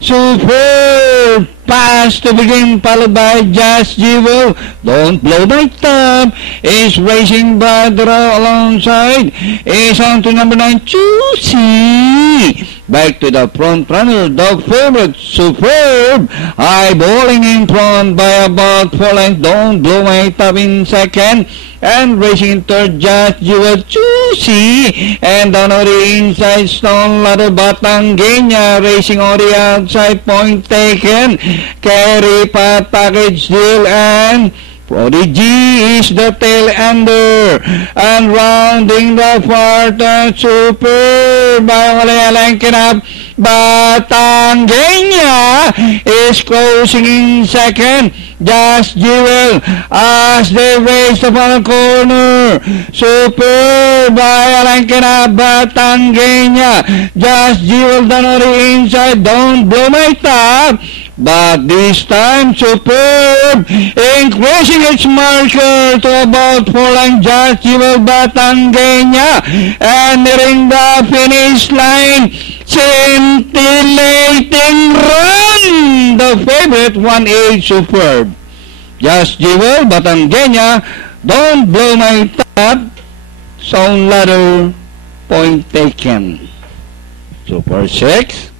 Super pass to begin, followed by Just Jewel. Don't blow my top. Is racing Badra alongside. Is on to number 9, Juicy. Back to the front runner, dog favorite, Superb. High bowling in front by about 4 lengths. Don't blow my top in second. And racing in third, Just Jewel, Juicy. And down on the inside, Stone Ladder, Batangueña. Racing on the outside, point taken. Carry Pat Package Deal, and Prodigy is the tail ender. And rounding the far turn, Super by linking up. Batangueña is closing in second. Just Jewel as they race the final corner. Super by linking up. Batangueña. Just Jewel down on the inside. Don't blow my top. But this time, Superb increasing its marker to about 4 lengths. Just Jewel, Batangueña, and nearing the finish line. Scintillating run, the favorite 1-8 Superb. Just Jewel, Batangueña, don't blow my top. Sound ladder, point taken. Super 6.